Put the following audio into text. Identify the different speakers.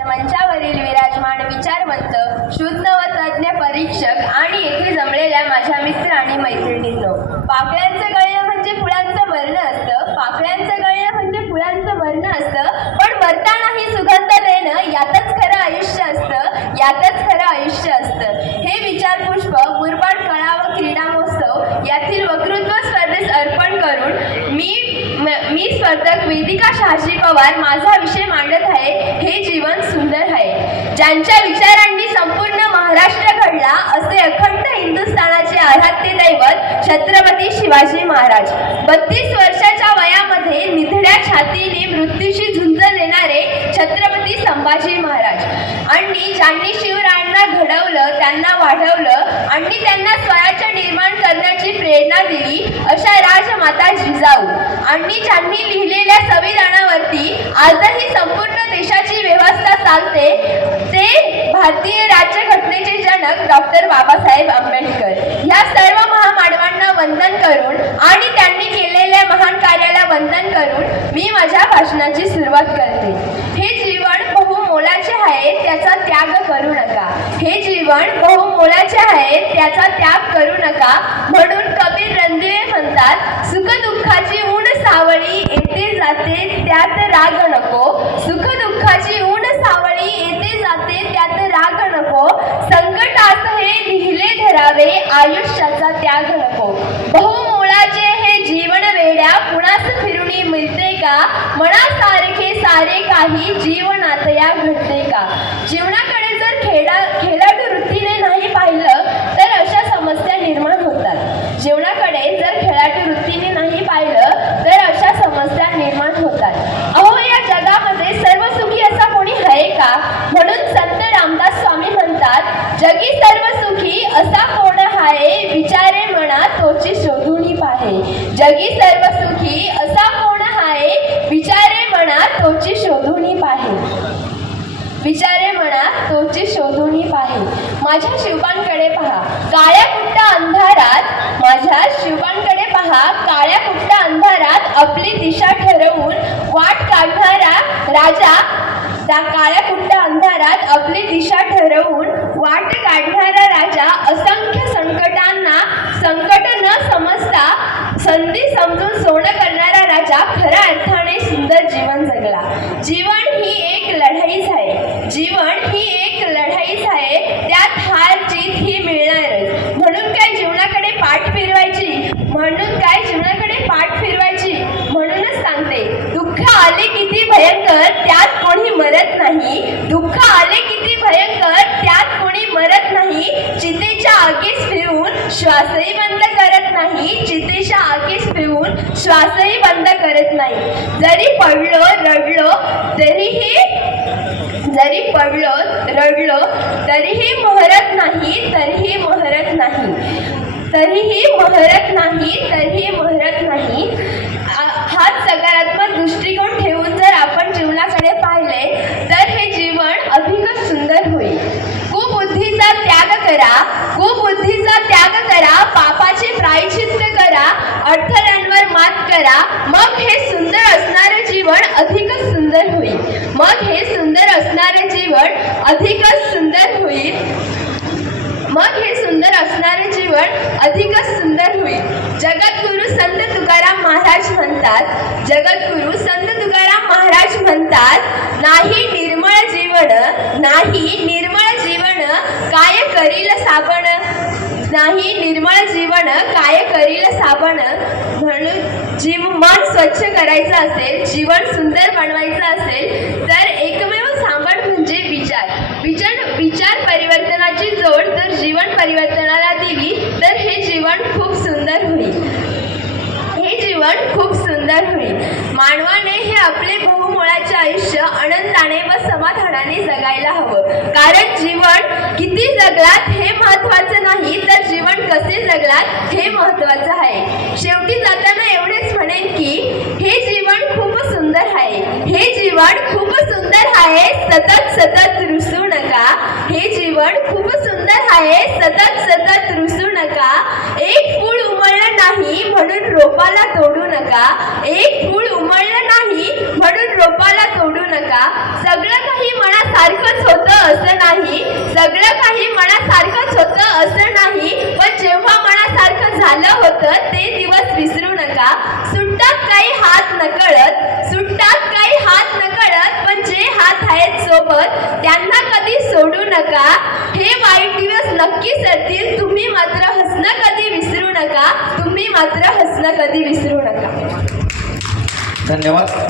Speaker 1: तर मंचावरील विराजमान विचारवंत शुद्ध व तज्ज्ञ परीक्षक आणि येथे जमलेल्या माझ्या मित्र आणि मैत्रिणींनो पाकळ्यांचं गळणं म्हणजे फुलांचं वर्ण असतं. पाकळ्यांचं गळणं म्हणजे फुलांचं वर्ण असतं. पण वरतानाही सुगंध देणं यातच खरं आयुष्य असतं. यातच खरं आयुष्य असतं हे विचार पुष्प मुरबाड कळा व क्रीडा महोत्सव यातील वक्तृत्व स्पर्धेस अर्पण करून मी मी स्पर्धक वेदिका शहाजी पवार माझा विषय मांडत आहे. हे जीवन सुंदर आहे. ज्यांच्या विचारांनी संपूर्ण महाराष्ट्र घडला असे अखंड हिंदुस्थानाचे आराध्य दैवत छत्रपती शिवाजी महाराज. बत्तीस वर्षाच्या वयामध्ये निधड्या छातीने मृत्यूशी झुंज देणारे छत्रपती संभाजी महाराज. आणि ज्यांनी शिवरायांना घडवलं त्यांना वाढवलं आणि त्यांना स्वराज्य निर्माण करण्याची प्रेरणा दिली अशा राजमाता जिजाऊ. आणि ज्यांनी लिहिलेल्या संविधानावरती आजही संपूर्ण देशाची व्यवस्था चालते ते भारतीय राज्यघटनेचे जनक डॉक्टर बाबासाहेब आंबेडकर. या सर्व महामानवांना वंदन करून आणि त्यांनी केलेल्या महान कार्याला वंदन करून मी माझ्या भाषणाची सुरुवात करते. हे जीवन बहुमोलाचे आहे त्याचा त्याग करू नका. हे जीवन बहुमोलाचे आहे त्याचा त्याग करू नका म्हणून कबीर रणदिवे म्हणतात सुख ऊन सावळी येते जाते त्यात राग नको. सुख दुःखाची ऊन सावळी येते जाते त्यात राग नको. संकटात हे लिहिले धरावे आयुष्याचा त्याग नको. बहुमोलाचे हे जीवन वेड्या कुणास फिरुणी मिळते का? मनासारखे सारे काही जीवनात या घडते का? जीवनाकडे जर खेळा खेळ वृत्तीने नाही पाहिलं तर अशा समस्या निर्माण होतात जीवनाकडे जर खेळाडू वृत्तीने नाही पाहिलं तर अशा समस्या निर्माण होतात. अहो या जगामध्ये सर्व सुखी असा कोणी आहे का? म्हणून संत रामदास स्वामी म्हणतात जगी सर्व सुखी असा कोण आहे? विचारे म्हणा तोची शोधून पाहे. जगी सर्व सुखी असा कोण आहे? विचारे म्हणा तोची शोधून पाहे. विचारे म्हणा तोची शोधून पाहे. माझ्या शिवपांकडे पहा. काळ्या कुट्टा अंधारात माझ्या शिवपांकडे पहा काळ्या कुट्टा अंधारात आपली दिशा ठरवून वाट काढणारा राजा त्या काळ्याकुट्ट अंधारात आपली दिशा ठरवून वाट काढणारा राजा असंख्य संकटांना संकट न समजता संधी समजून सोनं करणारा राजा खऱ्या अर्थाने सुंदर जीवन जगला. जीवन ही एक लढाईच आहे. जीवन ही एक लढाईच आहे त्यात हार जीत ही मिळणारच म्हणून काय जीवनाकडे पाठ फिरवायची म्हणून काय जीवनाकडे पाठ फिरवायची म्हणूनच सांगते दुःख आले किती भयंकर त्यात कोणी मरत नाही दुःख आले किती भयंकर त्यात कोणी मरत नाही चितेच्या आगीस फिरून श्वासही बंद करत नाही चितेच्या आगीस पिऊन श्वासही बंद करत नाही. जरी पडलो रडलो तरीही जरी पडलो रडलो तरीही महरत नाही तरीही महरत नाही. तरीही महरत नाही तरीही महरत नाही आ- हाच सकारात्मक दृष्टिकोन ठेवून जर आपण जीवनाकडे पाहिले तर हे जीवन अधिकच सुंदर होईल कुबुद्धीचा त्याग करा कुबुद्धीचा त्याग करा पापाचे प्रायचित्त करा अडथळ्यांवर मात करा. मग हे सुंदर असणारे जीवन अधिकच सुंदर होईल. मग हे सुंदर असणारे जीवन अधिकच सुंदर होईल. मग हे सुंदर असणारे जीवन अधिकच सुंदर होईल. जगद्गुरु संत तुकाराम महाराज म्हणतात जगद्गुरु संत तुकाराम महाराज म्हणतात नाही निर्मळ जीवन नाही निर्मळ जीवन काय करील साबण नाही निर्मळ जीवन काय करील साबण? म्हणून जीव मन स्वच्छ करायचं असेल जीवन सुंदर बनवायचं असेल तर एकमेव साबण म्हणजे विचार. विचार विचार परिवर्तनाची जोड जर जीवन परिवर्तनाला दिली तर हे जीवन खूप सुंदर होईल. हे जीवन खूप सुंदर होईल. मानवाने हे आपले बहुमुळाचे आयुष्य आनंदाने व समाधानाने जगायला हवं. कारण जीवन किती जगलात हे महत्वाचं नाही तर जीवन कसे जगलात हे महत्वाचं आहे. शेवटी जाताना एवढेच म्हणेन की हे जीवन खूप सुंदर आहे. हे जीवन खूप सुंदर आहे सतत सतत रुसू नका. हे जीवन खूप सुंदर आहे सतत सतत रुसू नका. एक फूल उमळलं नाही म्हणून रोपाला तोडू नका. एक फूल उमळलं नाही म्हणून रोपाला तोडू नका सगळं काही मनासारखं असं नाही सगळं काही मनासारखंच होतं असं नाही पण जेव्हा मनासारखं झालं होतं ते दिवस विसरू नका. सुट्टात काही हात नकळत सुट्टात काही हात नकळत पण जे हात आहेत सोबत त्यांना कधी सोडू नका. हे वाईट दिवस नक्की सरतील तुम्ही मात्र हसणं कधी विसरू नका. तुम्ही मात्र हसणं कधी विसरू नका.
Speaker 2: धन्यवाद.